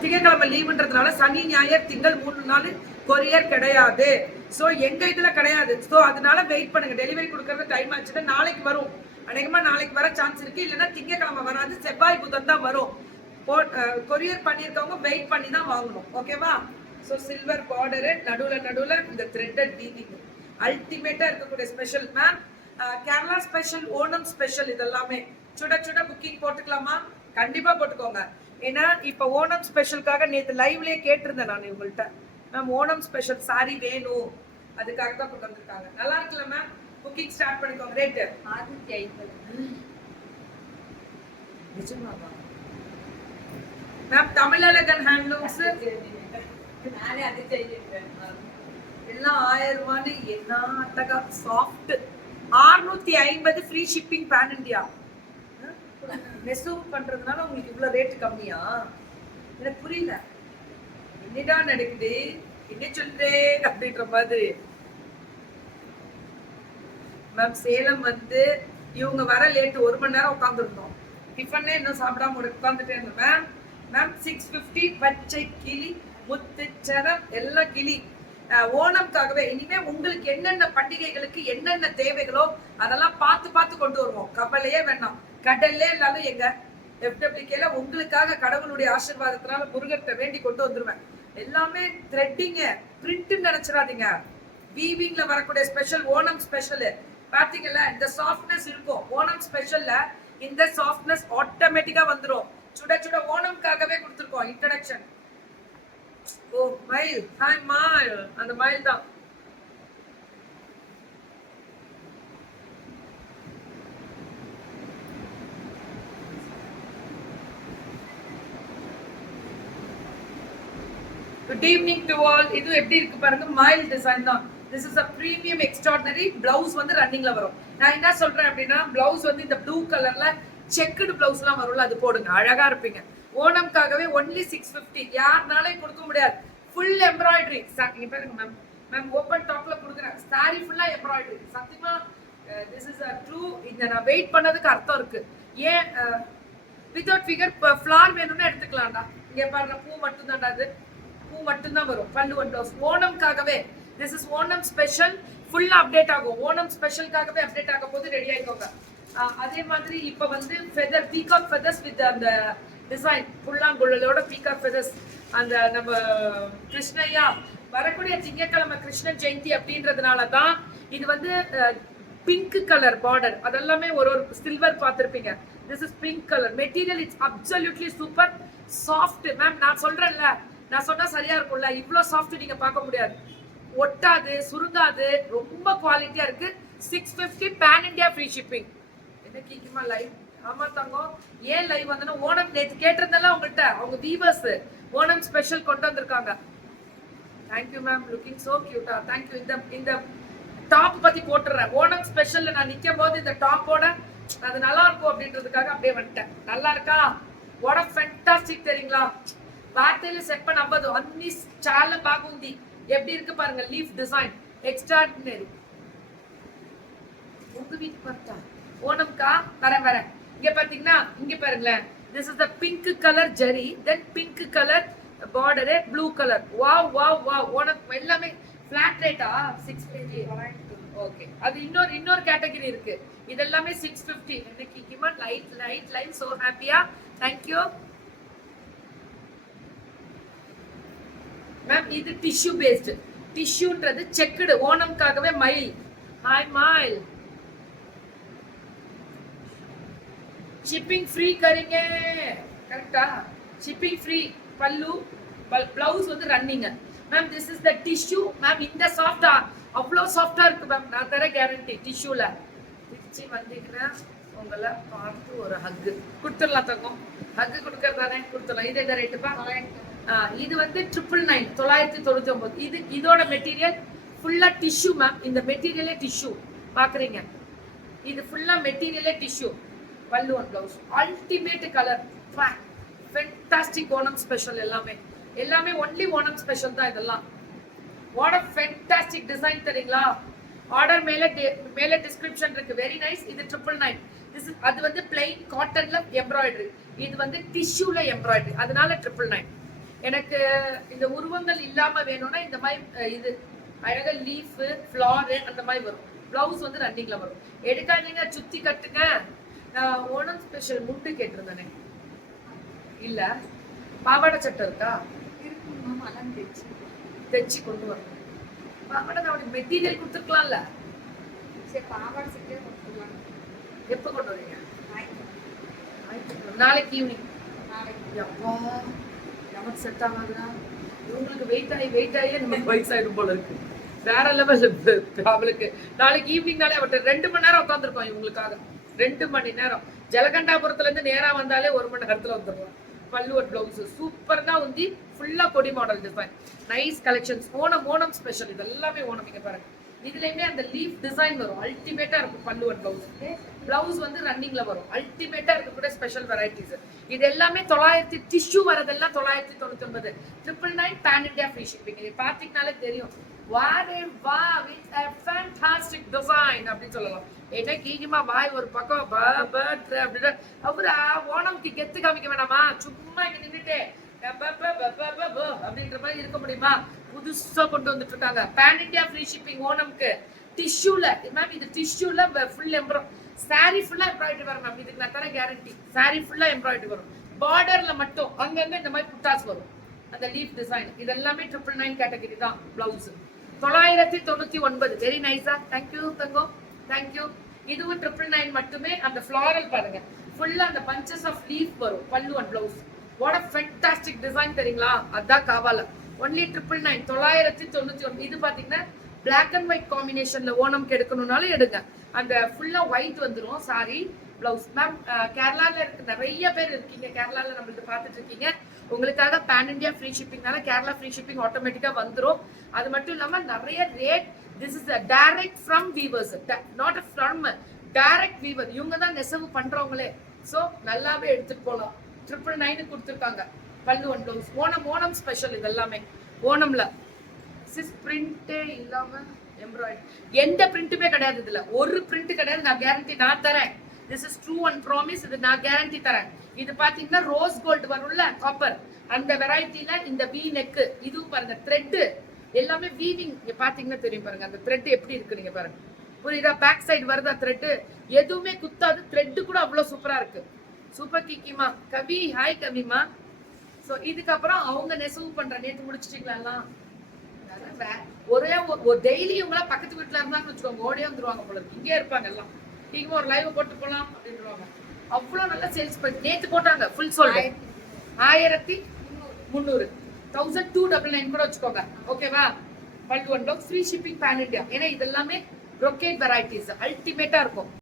திங்கட்கிழமை லீவுன்றதுனால சனி ஞாயிறு திங்கள் 3 நாள் கொரியர் கிடையாது. ஸோ எங்க இதுல கிடையாது. ஸோ அதனால வெயிட் பண்ணுங்க. டெலிவரி கொடுக்கறது டைம் ஆச்சுன்னா நாளைக்கு வரும். அநேகமா நாளைக்கு வர சான்ஸ் இருக்கு. இல்லைன்னா திங்கட்கிழமை வராது, செவ்வாய் புதன் தான் வரும். கொரியர் பண்ணியிருக்கவங்க வெயிட் பண்ணி தான் வாங்கணும். ஓகேவா? ஸோ சில்வர் பார்டரு, நடுவுல இந்த த்ரெட்டட் வீவிங் அல்டிமேட்டா இருக்கக்கூடிய special. Ma'am Kerala special, Onam special, இதெல்லாமே சுட சுட புக்கிங் போட்டுக்கலாமா? கண்டிப்பா போட்டுக்கோங்க. ஏன்னா இப்ப ஓணம் ஸ்பெஷலுக்காக நேற்று லைவ்லயே கேட்டிருந்தேன் நான் உங்கள்கிட்ட. மேம் ஓணம் ஸ்பெஷல் சாரி வேணும், அதுக்காக தான் கொண்டு வந்திருக்காங்க. நல்லா இருக்குல்ல மேம்? புக்கிங் ஸ்டார்ட் பண்ணிக்கோங்க. ரேட்டு 650. நிஜமாவா மேம்? தமிழழகன் ஹேண்ட்லூம்ஸ் எல்லாம் 1000 ரூபான்னு என்ன அட்டகா soft. 650 free shipping pan India. நெசவு பண்றதுனால உங்களுக்கு இவ்வளவு ரேட் கம்மியா? எனக்கு புரியல. என்னடா நடக்குது, என்ன சொல்றேன் அப்படின்ற மாதிரி. மேம் சேலம் வந்து இவங்க வர லேட், 1 மணி நேரம் உட்காந்துருந்தோம். டிஃபனே இன்னும் சாப்பிடாம உட்காந்துட்டே இருந்தோம். மேம் மேம் 650 பச்சை கிளி, முத்துச்சரம், எல்லாம் கிளி. ஓணம்காகவே இனிமே உங்களுக்கு என்னென்ன பண்டிகைகளுக்கு என்னென்ன தேவைகளோ அதெல்லாம் பார்த்து கொண்டு வருவோம். கப்பலையே வேணாம், கடல்லே இல்லாலும் எங்க FWKல உங்களுக்காக கடவுளுடைய ஆசீர்வாதத்தினால முருகர்கிட்ட வேண்டி கொண்டு வந்துருவேன். எல்லாமே த்ரெட்டிங்க, பிரிண்ட் நினைச்சிடாதீங்க. வீவிங்ல வரக்கூடிய ஸ்பெஷல் ஓணம் ஸ்பெஷல். பாத்தீங்கல்ல இந்த சாஃப்ட்னஸ் இருக்கும். ஓணம் ஸ்பெஷல்ல இந்த சாஃப்ட்னஸ் ஆட்டோமேட்டிக்கா வந்துரும். சுட சுட ஓணம்காகவே கொடுத்துருக்கோம் இன்ட்ரடக்ஷன். ஓ மயில், ஹாய் மயில், அந்த மயில் தான். Good evening to all. இது எப்படி இருக்கு பாருங்க, மயில் டிசைன் தான். This is a premium extraordinary. Blouse வந்து ரன்னிங்ல வரும். நான் என்ன சொல்றேன் அப்படின்னா, பிளவுஸ் வந்து இந்த ப்ளூ கலர்ல செக்குடு பிளவுஸ்லாம் வரும்ல, அது போடுங்க, அழகா இருப்பீங்க. ஓணம்காகவே ஒன்லி 650. யாருனாலையும் கொடுக்க முடியாது. Full embroidery. இங்க பாருங்க மேம், மேம் ஓப்பன் டாப்ல கொடுக்குறேன். சாரி ஃபுல்லா எம்ப்ராய்டரி. சத்தியமா திஸ் இஸ் a true. இந்த நான் வெயிட் பண்ணதுக்கு அர்த்தம் இருக்கு. ஏன் வித்வுட் ஃபிகர் ஃப்ளார் வேணும்னா எடுத்துக்கலாம்டா. இங்க பாருங்க, பூ மட்டும் தான்டா, அது பூ மட்டும் தான் வரும். பல்லு ஒன் பிளவுஸ் ஓணம்காகவே. This is Onam special. ஃபுல்லா அப்டேட் ஆகும். ஓணம் ஸ்பெஷலுக்காகவே அப்டேட் ஆக போது ரெடி ஆயிக்கோங்க. அதே மாதிரி இப்ப வந்து ஃபெதர், பீகாக் ஃபெதர்ஸ் வித் அந்த டிசைன் புல்லாங்குழலோட பீகாக் ஃபெதர்ஸ். அந்த நம்ம கிருஷ்ணய்யா வரக்கூடிய திங்கட்கிழமை கிருஷ்ண ஜெயந்தி அப்படின்றதுனால தான் இது வந்து பிங்க் கலர் பார்டர். அதெல்லாமே ஒரு சில்வர் பார்த்துருப்பீங்க. This is pink colour material. It's absolutely super soft. Ma'am நான் சொல்றேன்ல, நான் சொன்னா சரியா இருக்கும்ல, இவ்வளோ சாஃப்ட் நீங்க பார்க்க முடியாது. ஒட்டாது, சுருங்காது, ரொம்ப குவாலிட்டியா இருக்கு. 650 பேன் இந்தியா ஃப்ரீ ஷிப்பிங். என்ன கேக்குமா லைவ்? ஆமா தங்கம். ஏன் லைவ் வந்தனா, ஓணம் நேத்து கேட்டிருந்தல உங்கள்கிட்ட, அவங்க வீவர்ஸ் ஓணம் ஸ்பெஷல் கொண்டு வந்திருக்காங்க. தேங்க்யூ மேம், லுக்கிங் சோ கியூட்டா. தேங்க்யூ. இந்த டாப் பத்தி போட்டுறேன். ஓணம் ஸ்பெஷல்ல நான் நிக்கும் போது இந்த டாப்போட அது நல்லா இருக்கும் அப்படின்றதுக்காக அப்படியே வந்துட்டேன். நல்லா இருக்கா? வாட் a fantastic தெரியுங்களா? வார்த்தையில செட் பண்ண அவ்வளவு అన్ని చాలా బాగుంది. எப்படி இருக்கு பாருங்க, லீஃப் டிசைன் எக்ஸ்ட்ராடினரி. உங்க வீட்டு பார்த்தா ஓணம்கா வரேன். இங்க பாத்தீங்கன்னா இங்க பாருங்களேன், this is the pink color zari, then pink color border, blue color. wow Onam எல்லாமே flat rate 650. ஓகே, அது இன்னொரு கேட்டகரி இருக்கு. இதெல்லாமே 650. எனக்கு keema light so happy-ஆ. thank you ma'am. இது டிஷ்யூ பேஸ்ட். டிஷ்யூன்றது செக்குடு. ஓணம்காகவே மயில். ஹாய் மயில். ஷிப்பிங் ஃப்ரீ கரீங்க, கரெக்டா? Shipping free. பல்லு பிளவுஸ் வந்து running. Ma'am this is the tissue. Ma'am இந்த சாஃப்டா, அவ்வளோ சாஃப்டா இருக்கு மேம். நான் தர கேரண்டி. டிஷ்யூல பிரிச்சு வந்துக்கிறேன். உங்களை பார்த்து ஒரு ஹக்கு கொடுத்துடலாம் தங்கம். ஹக்கு கொடுக்கறதானே கொடுத்துடலாம். இது என்ன ரேட்டுப்பா? இது வந்து 999, 999. இதோட மெட்டீரியல் ஃபுல்லா டிஷ்யூ மேம். இந்த மெட்டீரியலே டிஷ்யூ பாக்குறீங்க. இது ஃபுல்லா மெட்டீரியலே டிஷ்யூ. பல்லு one blouse ultimate colour. Fantastic Onam special. எல்லாமே ஒன்லி ஓணம் ஸ்பெஷல் தான் இதெல்லாம். வாட் a fantastic டிசைன் தெரியுங்களா? ஆர்டர் மேல டிஸ்கிரிப்ஷன் இருக்கு. Very nice. இது 999. அது வந்து பிளைன் காட்டன்ல எம்ப்ராய்டரி. இது வந்து டிஷ்யூல எம்ப்ராய்டரி, அதனால 999. எனக்கு இந்த உருவங்கள் இல்லாம வேணும்னா இந்த மாதிரி இது அழகா லீஃப் ஃபிளார் அந்த மாதிரி வரும். பிளவுஸ் வந்து ரன்னிங்ல வரும். எடுக்காதீங்க, சுத்தி கட்டுங்க. நான் ஓணம் ஸ்பெஷல் முண்டு கேட்டிருந்தேனே, இல்ல பாவாடை சட்டை இருக்கா? தைச்சு கொண்டு வரணும். பாவாடை நான் மெட்டீரியல் கொடுத்துருக்கலாம்ல. சரி, பாவாடை சட்டை கொடுத்துடலாம். எப்ப கொண்டு வரீங்க? நாளைக்கு ஈவினிங். அப்பா நமக்கு செட் ஆகாதுடா. இவங்களுக்கு வெயிட் ஆகி நம்ம வயசாயிடும் போல இருக்கு. வேற லெவல் அவளுக்கு. நாளைக்கு ஈவினிங்னாலே அவட்ட 2 மணி நேரம் உட்காந்துருக்கோம் இவங்களுக்காக. 2 மணி நேரம். ஜலகண்டாபுரத்துல இருந்து நேரா வந்தாலே 1 மணி நேரத்துல வந்துடுவோம். பல்லுவட் பிளவுஸ் சூப்பர் தான் உந்தி. ஃபுல்லா கொடி model design, nice collections. Onam special. இது எல்லாமே ஓணம். இங்க பாருங்க, இதுலயுமே அந்த லீஃப் டிசைன் வரும். அல்டிமேட்டா இருக்கும் பல்லுவட் பிளவுஸ். பிளவுஸ் வந்து ரன்னிங்ல வரும். அல்டிமேட்டா இருக்கக்கூடிய ஸ்பெஷல் வெரைட்டிஸ். இது எல்லாமே 900 டிஷ்யூ வரதெல்லாம் 999. 999 பேன் இண்டியா ஃப்ரீ ஷிப்பிங். இது பாத்தீங்கனாலே தெரியும். வா வித் a fantastic design அப்படின்னு சொல்லலாம். ஏன்னா கீகிமா வாய் ஒரு பக்கம் அப்படின்னா அவரா ஓணம்க்கு கெத்து காமிக்க வேணாமா? சும்மா இங்க நின்றுட்டு அப்படின்ற மாதிரி இருக்க முடியுமா? புதுசா கொண்டு வந்துட்டு இருக்காங்க. பேன் இண்டியா ஃப்ரீ ஷிப்பிங் ஓணம்க்கு. டிஷ்யூல மேம், இது டிஷ்யூல ஃபுல் சாரி ஃபுல்லா எம்ப்ராய்டரி வரும் மேம். இதுக்கு நான் தர கேரண்டி. சாரி ஃபுல்லா எம்ப்ராய்டரி வரும். பார்டர்ல மட்டும் அங்கங்க இந்த மாதிரி புட்டாஸ் வரும். அந்த லீஃப் டிசைன் இது எல்லாமே 999 கேட்டகரி தான். பிளவுஸ் 999. வெரி நைஸா. தேங்க்யூ தங்கம், தேங்க்யூ. இதுவும் 999 மட்டுமே. அந்த ஃபிளாரல் பாருங்க, ஃபுல்லா அந்த பஞ்சஸ் ஆஃப் லீஃப் வரும். பல்லு and blouse. What a fantastic design தெரியுங்களா? அதான் காவால. ஒன்லி 999. 999. இது பாத்தீங்கன்னா பிளாக் அண்ட் ஒயிட் காம்பினேஷன்ல ஓணம்க்கு எடுக்கணும்னாலும் எடுங்க. அந்த ஃபுல்லா ஒயிட் வந்துடும் சாரி பிளவுஸ். மேம் கேரளால இருக்கு, நிறைய பேர் இருக்கீங்க கேரளால நம்மளுக்கு பார்த்துட்டு இருக்கீங்க. உங்களுக்காக பேன் இண்டியா ஃப்ரீ ஷிப்பிங்னால கேரளா ஃப்ரீ ஷிப்பிங் ஆட்டோமேட்டிக்கா வந்துடும். அது மட்டும் இல்லாம நிறைய rate. This is direct from weavers, not from direct weaver. இவங்க தான் நெசவு பண்றவங்களே. ஸோ நல்லாவே எடுத்துட்டு போகலாம். 999 கொடுத்துருக்காங்க. பல்லு ஒன் பிளவுஸ். ஓணம் ஸ்பெஷல். இது எல்லாமே ஓணம்ல சிஸ் பிரிண்டே இல்லாம எம்ப்ராய்டரி எந்த பிரிண்ட்டுமே கிடையாது. இதுல ஒரு பிரிண்ட் கிடையாது. நான் கேரண்டி நான் தரேன். This is true and promise. இது நான் கேரண்டி தரேன். இது பாத்தீங்கன்னா ரோஸ் கோல்டு வரும்ல, காப்பர், அந்த வெரைட்டில இந்த வி நெக். இதுவும் பாருங்க த்ரெட் எல்லாமே வீவிங். இங்க பாத்தீங்கன்னா தெரியும் பாருங்க அந்த த்ரெட் எப்படி இருக்கு. நீங்க பாருங்க, புரியுதா? பேக் சைடு வருதா த்ரெட்? எதுவுமே குத்தாது. த்ரெட் கூட அவ்வளவு சூப்பரா இருக்கு. சூப்பர் கிக்கிமா. கவி, ஹாய் கவிமா. சோ இதுக்கப்புறம் அவங்க நெசவு பண்ற. நேற்று முடிச்சிட்டீங்களா? ஒரே ஒரு டெய்லி இவங்களா பக்கத்து வீட்டுல இருந்தாங்கன்னு வச்சுக்கோங்க, ஓடே வந்துருவாங்க போல இருக்கு. இங்கே இருப்பாங்க எல்லாம். நீங்க ஒரு லைவ் போட்டு போலாம் அப்படின்றாங்க. அவ்வளவு நல்லா சேல்ஸ் பண்ணி நேத்து போட்டாங்க. Full sold 1300. 1299 கூட வச்சுக்கோங்க. ஓகேவா? பல்லு one blouse free shipping pan India. ஏன்னா இது எல்லாமே brocade வெரைட்டிஸ். அல்டிமேட்டா இருக்கும்.